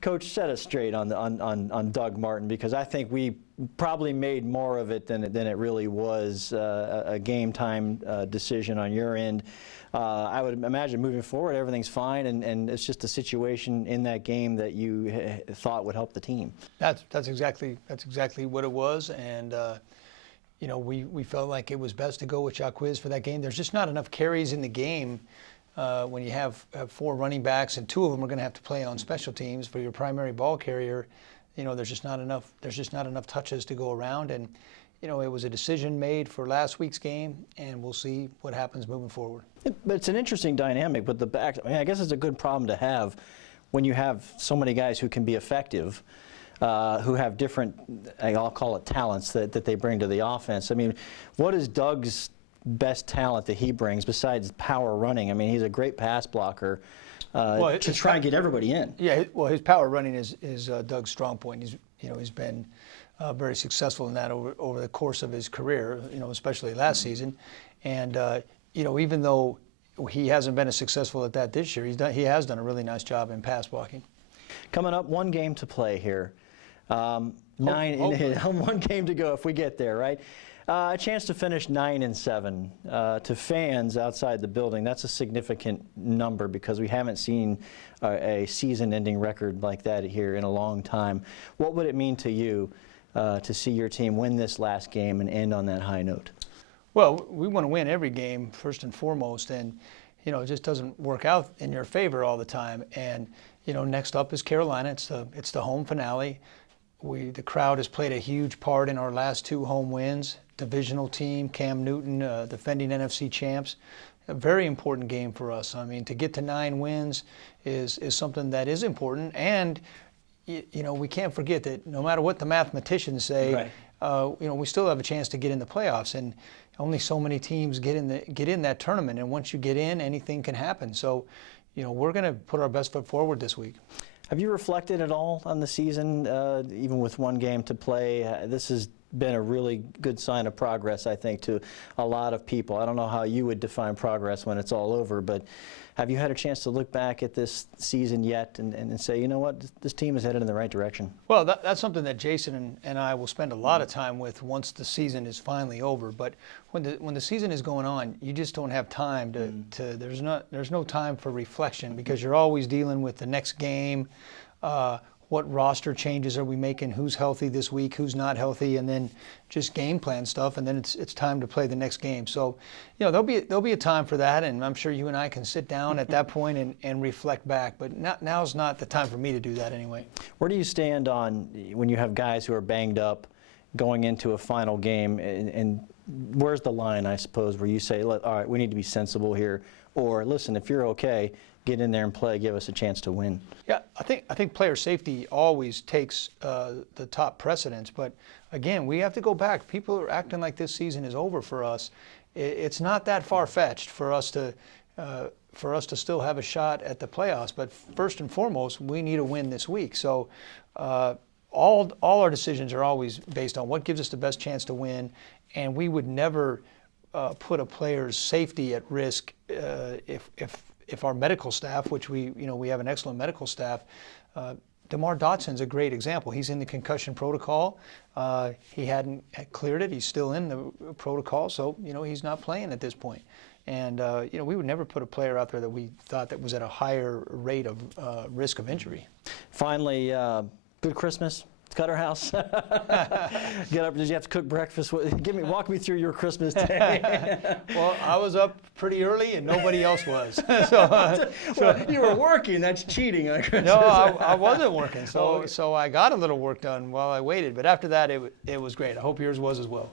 Coach, set us straight on Doug Martin, because I think we probably made more of it than it really was a game time decision on your end. I would imagine moving forward everything's fine, and it's just a situation in that game that you thought would help the team. That's exactly what it was, and you know, we felt like it was best to go with Jacquizz for that game. There's just not enough carries in the game. When you have 4 running backs and 2 of them are going to have to play on special teams for your primary ball carrier, you know, there's just not enough touches to go around. And you know, it was a decision made for last week's game, and we'll see what happens moving forward. But it's an interesting dynamic with the backs. I mean, I guess it's a good problem to have when you have so many guys who can be effective, who have different, I'll call it talents that they bring to the offense. I mean, what is Doug's best talent that he brings besides power running? I mean, he's a great pass blocker to try and get everybody in. Yeah, well, his power running is Doug's strong point. He's been very successful in that over the course of his career, you know, especially last season. And you know, even though he hasn't been as successful at that this year, he has done a really nice job in pass blocking. Coming up, 1 game to play here. 1 game to go if we get there, right? A chance to finish 9-7. To fans outside the building, that's a significant number, because we haven't seen a season-ending record like that here in a long time. What would it mean to you to see your team win this last game and end on that high note? Well, we want to win every game first and foremost, and you know, it just doesn't work out in your favor all the time. And you know, next up is Carolina. It's the home finale. The crowd has played a huge part in our last 2 home wins. Divisional team, Cam Newton, defending NFC champs. A very important game for us. I mean, to get to 9 wins is something that is important. And, you know, we can't forget that no matter what the mathematicians say, right, you know, we still have a chance to get in the playoffs. And only so many teams get in that tournament. And once you get in, anything can happen. So, you know, we're going to put our best foot forward this week. Have you reflected at all on the season, even with 1 game to play? This has been a really good sign of progress, I think, to a lot of people. I don't know how you would define progress when it's all over, but have you had a chance to look back at this season yet and say, you know what, this team is headed in the right direction? Well, that's something that Jason and I will spend a lot of time with once the season is finally over. But when the season is going on, you just don't have time to there's no time for reflection, because you're always dealing with the next game. What roster changes are we making? Who's healthy this week? Who's not healthy? And then just game plan stuff. And then it's time to play the next game. So, you know, there'll be a time for that, and I'm sure you and I can sit down at that point and reflect back. But now's not the time for me to do that anyway. Where do you stand on when you have guys who are banged up going into a final game, and where's the line, I suppose, where you say, all right, we need to be sensible here, or listen, if you're okay, get in there and play, give us a chance to win? Yeah, I think player safety always takes the top precedence. But again, we have to go back. People are acting like this season is over for us. It's not that far-fetched for us to still have a shot at the playoffs. But first and foremost, we need a win this week. So all our decisions are always based on what gives us the best chance to win, and we would never put a player's safety at risk if our medical staff, which we have an excellent medical staff. DeMar Dotson's a great example. He's in the concussion protocol. He hadn't cleared it. He's still in the protocol, so you know, he's not playing at this point. And you know, we would never put a player out there that we thought that was at a higher rate of risk of injury. Finally, good Christmas. Koetter house. Get up. Did you have to cook breakfast? Walk me through your Christmas day. Well, I was up pretty early and nobody else was. Well, you were working. That's cheating on Christmas. No, I wasn't working. So I got a little work done while I waited. But after that, it was great. I hope yours was as well.